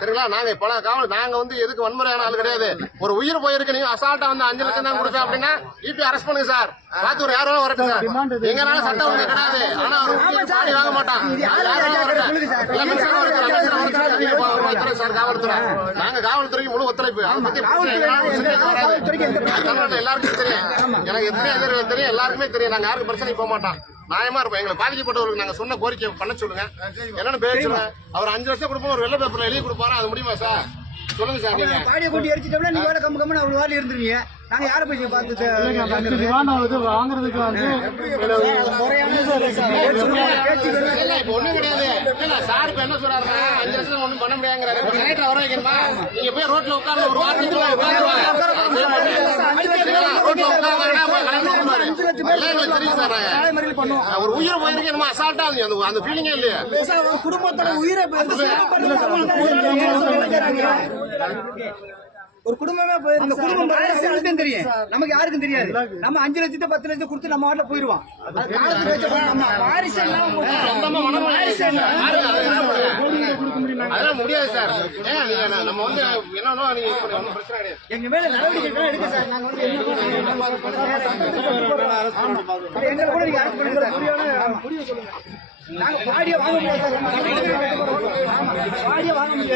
சரிங்களா? நாங்க இப்ப நாங்க வந்து எதுக்கு வன்முறையான ஆள் கிடையாது. ஒரு உயிர் போயிருக்கு, நீங்க அசால்ட்டா வந்து 5 லட்சம் தான் கொடுப்பேன் அப்படின்னா இபி அரெஸ்ட் பண்ணுங்க சார். பார்த்து ஒரு யாரும் வரட்டும் சார். எங்கனால சட்டம் ஒண்ணு கிடையாது. ஆனா பாடி வாங்க மாட்டான். சார் காவல்துறை, நாங்க காவல்துறைக்கு முழு ஒத்துழைப்பு. எல்லாருக்கும் தெரியும், எனக்கு எத்தனை தெரியும், எல்லாருக்குமே தெரியும். நாங்க யாருக்கும் பிரச்சனை போக மாட்டோம். நியாயமா இருப்போம். எங்களை பாதிக்கப்பட்டவர்களுக்கு நாங்க சொன்ன கோரிக்கை பண்ண சொல்லுங்க. என்னன்னு பேசுங்க. அவர் 5 லட்சம் கொடுப்போம், ஒரு வெள்ளை பேப்பர்ல எழுதி கொடுப்பாரு. அது முடியுமா சார்? சொல்லுங்க சார். நீங்க பாடியை கொண்டு எரிச்சிட்டோம்னா நீங்க வேற கம்மு அவ்வளவு வேலை இருந்துருவீங்க. நாங்க யாரை போய் பார்த்து வாங்குறதுக்கு வந்து ஒண்ணும் கிடையாது. சார் இப்ப என்ன சொல்றாருன்னா 5 லட்சம் ஒண்ணும் பண்ண முடியாங்கிறாரு. கரெக்டா வர வைக்கணுமா? நீங்க போய் ரோட்ல உட்கார்ந்து ஒரு வாரத்துக்கு ஒரு உயிரை போயிருக்கு. நம்ம அசால்ட்டா அந்த ஃபீலிங்கே இல்லையா? குடும்பத்தோட உயிரை ஒரு குடும்பமே போயிருக்கு. குடும்பம் தெரியும், நமக்கு யாருக்கும் தெரியாது. நம்ம 5 லட்சத்தை 10 லட்சம் கொடுத்து நம்ம வாட்டில போயிருவோம். அதெல்லாம் முடியாது சார். நம்ம வந்து என்னன்னா பிரச்சனை கிடையாது. எங்க மேல நடவடிக்கை எடுக்க சார். நாங்க வந்து எங்களை கூட நீங்க அரசு பண்ணுங்க. நாங்க பாடியை வாங்க முடியாது சார். பாடியை வாங்க முடியாது.